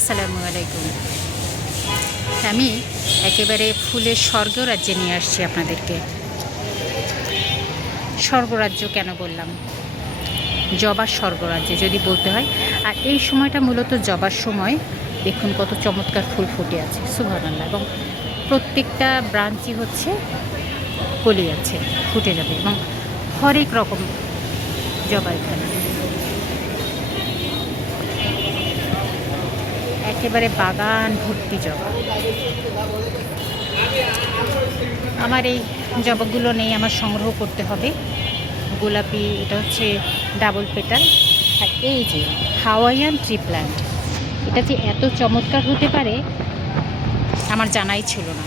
আসসালামু আলাইকুম। আমি একেবারে ফুলের স্বর্গরাজ্যে নিয়ে আসছি আপনাদেরকে। স্বর্গরাজ্য কেন বললাম? জবার স্বর্গরাজ্যে যদি বলতে হয়। আর এই সময়টা মূলত জবার সময়। দেখুন কত চমৎকার ফুল ফুটে আছে, সুবহানাল্লাহ। এবং প্রত্যেকটা ব্রাঞ্চই হচ্ছে কলি আছে, ফুটে যাবে। এবং হরেক রকম জবা এখানে, একেবারে বাগান ভর্তি জবা। আমার এই জবাগুলো নেই, আমার সংগ্রহ করতে হবে। গোলাপি, এটা হচ্ছে ডাবল পেটাল। আর এই যে হাওয়াইয়ান ট্রি প্ল্যান্ট, এটা যে এত চমৎকার হতে পারে আমার জানাই ছিল না।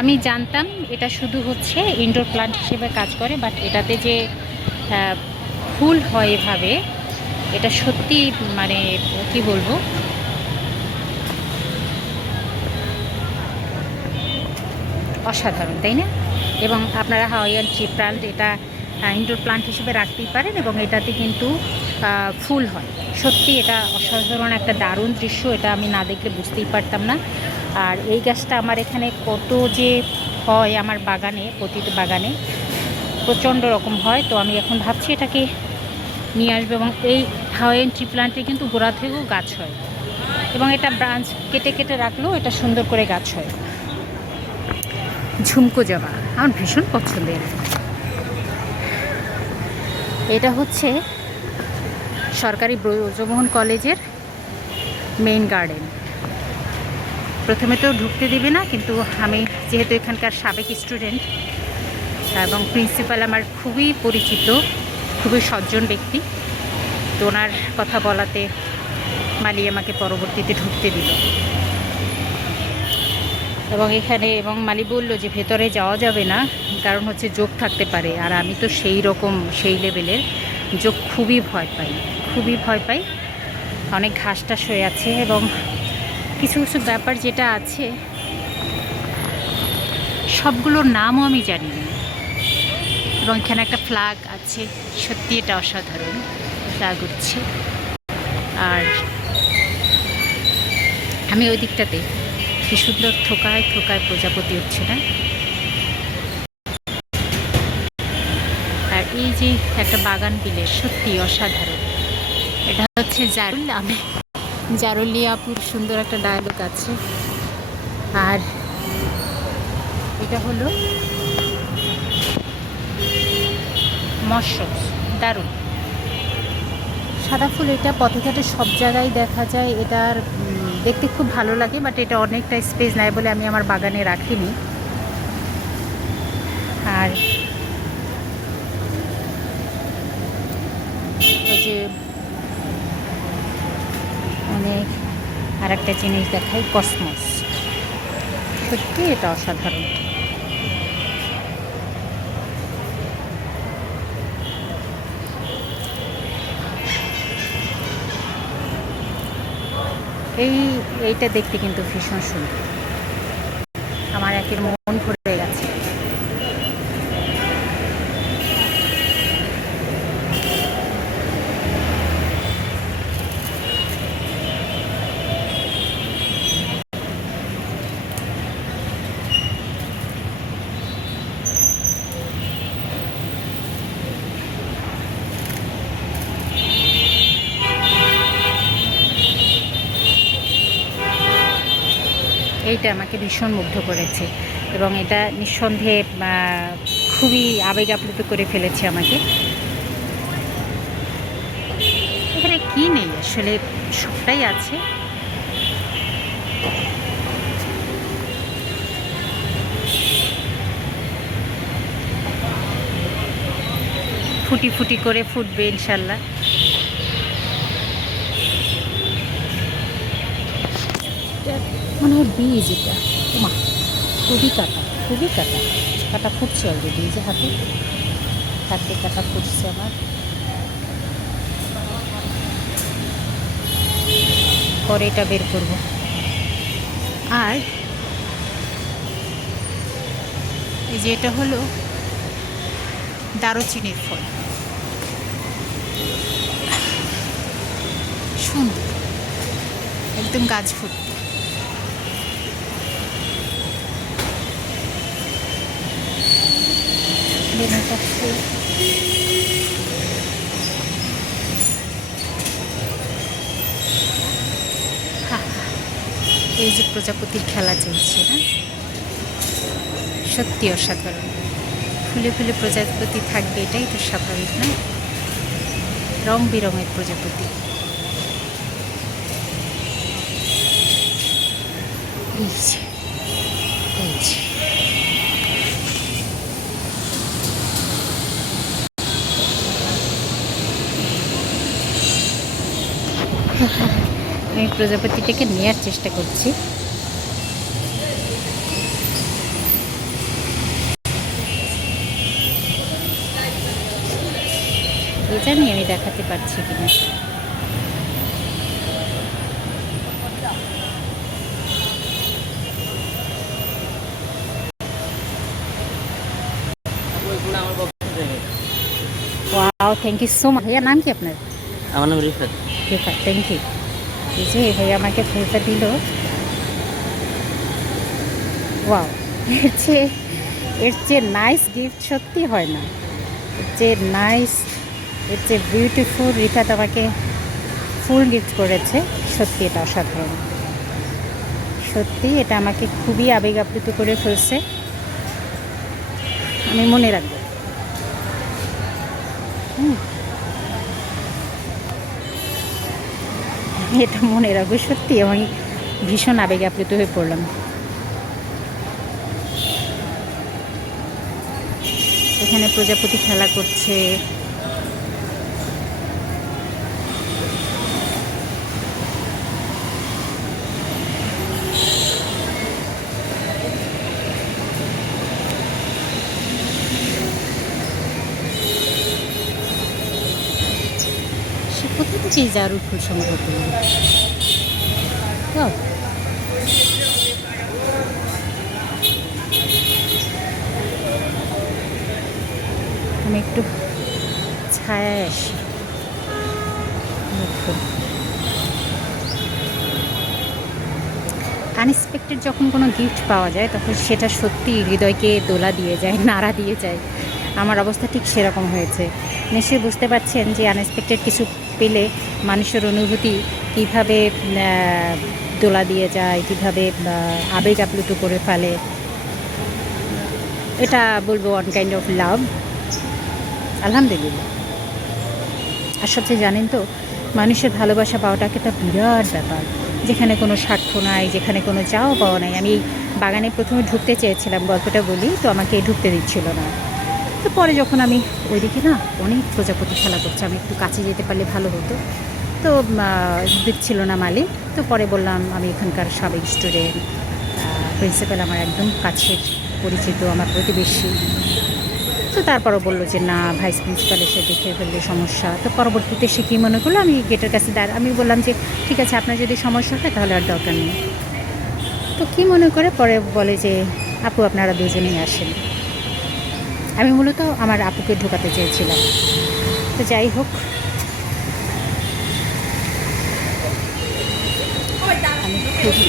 আমি জানতাম এটা শুধু হচ্ছে ইনডোর প্ল্যান্ট হিসেবে কাজ করে, বাট এটাতে যে ফুল হয় এভাবে, এটা সত্যি মানে কি বলবো, অসাধারণ, তাই না? এবং আপনারা হাওয়াইয়ান ট্রি প্ল্যান্ট এটা ইনডোর প্ল্যান্ট হিসেবে রাখতেই পারেন, এবং এটাতে কিন্তু ফুল হয়। সত্যি এটা অসাধারণ একটা দারুণ দৃশ্য, এটা আমি না দেখলে বুঝতেই পারতাম না। আর এই গাছটা আমার এখানে কত যে হয়, আমার বাগানে, প্রতিটি বাগানে প্রচণ্ড রকম হয়। তো আমি এখন ভাবছি এটাকে নিয়ে আসবো। এবং এই হাওয়াইয়ান ট্রি প্ল্যান্টে কিন্তু গোড়া থেকেও গাছ হয়, এবং এটা ব্রাঞ্চ কেটে কেটে রাখলেও এটা সুন্দর করে গাছ হয়। ঝুমকো জবা আমার ভীষণ পছন্দের। এটা হচ্ছে সরকারি ব্রজমোহন কলেজের মেইন গার্ডেন। প্রথমে তো ঢুকতে দিবে না, কিন্তু আমি যেহেতু এখানকার সাবেক স্টুডেন্ট এবং প্রিন্সিপাল আমার খুবই পরিচিত, খুবই সজ্জন ব্যক্তি, তো ওনার কথা বলাতে মালি আমাকে পরবর্তীতে ঢুকতে দিল। এবং এখানে মালি বলল যে ভেতরে যাওয়া যাবে না, কারণ হচ্ছে যোগ থাকতে পারে। আর আমি তো সেই লেভেলের যোগ খুবই ভয় পাই। অনেক ঘাস টাস হয়ে আছে, এবং কিছু কিছু ব্যাপার যেটা আছে সবগুলোর নামও আমি জানি না। এবং এখানে একটা ফ্ল্যাগ আছে, সত্যি এটা অসাধারণ, ফ্ল্যাগ উঠছে। আর আমি ওই দিকটাতে কি সুন্দর থোকায় থোকায় প্রজাপতি উঠছে না? আর এই যে একটা বাগান বিলের, সত্যি অসাধারণ। এটা হচ্ছে জারুলিয়াপুর, সুন্দর একটা ডায়ালগ আছে। আর এটা হলো মৎস্য, দারুণ সাদা ফুল। এটা পথে ঘাটে সব জায়গায় দেখা যায়, এটার দেখতে খুব ভালো লাগে, বাট এটা অনেকটা স্পেস নেয় বলে আমি আমার বাগানে রাখিনি। আর ওই যে অনেক আর একটা জিনিস দেখাই, কসমস, সত্যি এটা অসাধারণ। এইটা দেখতে কিন্তু ভীষণ সুন্দর, আমার একের মন ভরে গেছে। এইটা আমাকে ভীষণ মুগ্ধ করেছে, এবং এটা নিঃসন্দেহে খুবই আবেগ আপ্লুত করে ফেলেছে আমাকে। এখানে কি নেই আসলে, সবটাই আছে। ফুটি ফুটি করে ফুটবে ইনশাল্লাহ। মনে হয় বীজ, এটা মা খুবই কাটা ফুটছে অলরেডি, যে হাতে কাটা ফুটছে আমার। পরে এটা বের করব। আর এই যে এটা হলো দারুচিনির ফল, সুন্দর, একদম গাছ ভর্তি। এই যে প্রজাপতির খেলা চলছে না, সত্যি অসাধারণ। ফুলে ফুলে প্রজাপতি থাকবে, এটাই তো স্বাভাবিক না? রং বেরঙের প্রজাপতি। এই যে এই যে আমি প্রজাপতিটাকে নেওয়ার চেষ্টা করছি। জানি আমি দেখাতে পারছি কিনা। Wow, thank you so much. ভাইয়া নাম কি আপনার? আমার নাম রিফাত। Rifat, thank you. এই যে ভাইয়া আমাকে ফুলটা দিল। ওয়াও, এর চেয়ে নাইস গিফট সত্যি হয় না। এর চেয়ে নাইস, এর চেয়ে বিউটিফুল রিফাত আমাকে ফুল গিফট করেছে। সত্যি এটা অসাধারণ। সত্যি এটা আমাকে খুবই আবেগ আপ্লুত করে ফেলছে। আমি মনে রাখবো। এটা মনে রাখবো। সত্যি আমি ভীষণ আবেগ আপ্লুত হয়ে পড়লাম। এখানে প্রজাপতি খেলা করছে। সে কোথা থেকে এই জারুর ফুল সংগ্রহ করল? আমি একটু ছায়ায় আসি। আনএক্সপেক্টেড যখন কোনো গিফট পাওয়া যায় তখন সেটা সত্যি হৃদয়কে দোলা দিয়ে যায়, নাড়া দিয়ে যায়। আমার অবস্থা ঠিক সেরকম হয়েছে। নিশ্চয়ই বুঝতে পারছেন যে আনএক্সপেক্টেড কিছু পেলে মানুষের অনুভূতি কীভাবে দোলা দিয়ে যায়, কীভাবে আবেগ আপ্লুত করে ফেলে। এটা বলবো ওয়ান কাইন্ড অফ লাভ, আলহামদুলিল্লাহ। আর সবচেয়ে জানেন তো, মানুষের ভালোবাসা পাওয়াটা একটা বিরাট ব্যাপার, যেখানে কোনো স্বার্থ নাই, যেখানে কোনো চাওয়া পাওয়া নাই। আমি বাগানে প্রথমে ঢুকতে চেয়েছিলাম, গল্পটা বলি, তো আমাকে ঢুকতে দিচ্ছিল না। তো পরে যখন আমি ওইদিকে না অনেক প্রজাপতি খেলা করছে, আমি একটু কাছে যেতে পারলে ভালো হতো, তো দিচ্ছিল না মালিক। তো পরে বললাম আমি এখানকার সাবেক স্টুডেন্ট, প্রিন্সিপাল আমার একদম কাছের পরিচিত, আমার প্রতিবেশী। তো তারপরও বললো যে না, ভাইস প্রিন্সিপাল এসে দেখে ফেললে সমস্যা। তো পরবর্তীতে সে কী মনে করলো, আমি গেটের কাছে আমি বললাম যে ঠিক আছে, আপনার যদি সমস্যা হয় তাহলে আর দরকার নেই। তো কী মনে করে পরে বলে যে আপু আপনারা দুজনেই আসেন। আমি মূলত আমার আপুকে ঢোকাতে চেয়েছিলাম। তো যাই হোক, আমি খুবই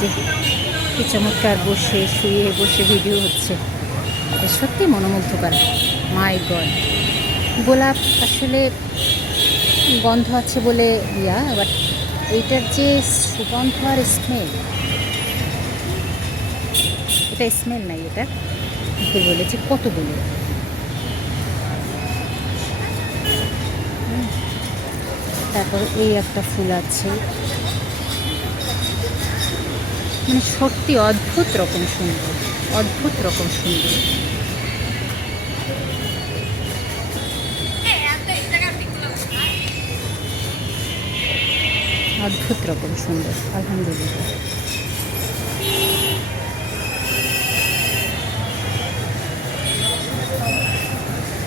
যে কি চমৎকার বসে শুয়ে বসে ভিডিও হচ্ছে, এটা সত্যি মনোমুগ্ধকর। মাই গড, গোলাপ আসলে গন্ধ আছে বলে বাট এইটার যে সুগন্ধ আর স্মেল, এটা স্মেল নাই, এটা ভুল বলেছি, কত বলে। তারপর এই একটা ফুল আছে, মানে সত্যি অদ্ভুত রকম সুন্দর, অদ্ভুত রকম সুন্দর। অদ্ভুত রকম সুন্দর, আলহামদুলিল্লাহ।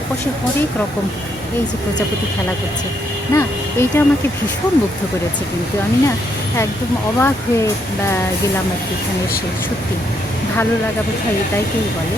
পাশে হরেক রকম এই যে প্রজাপতি খেলা করছে না, এইটা আমাকে ভীষণ মুগ্ধ করেছে। কিন্তু আমি না একদম অবাক হয়ে গেলাম আর কি এখানে এসে। সত্যি ভালো লাগা বোধহয় এটাইকেই বলে।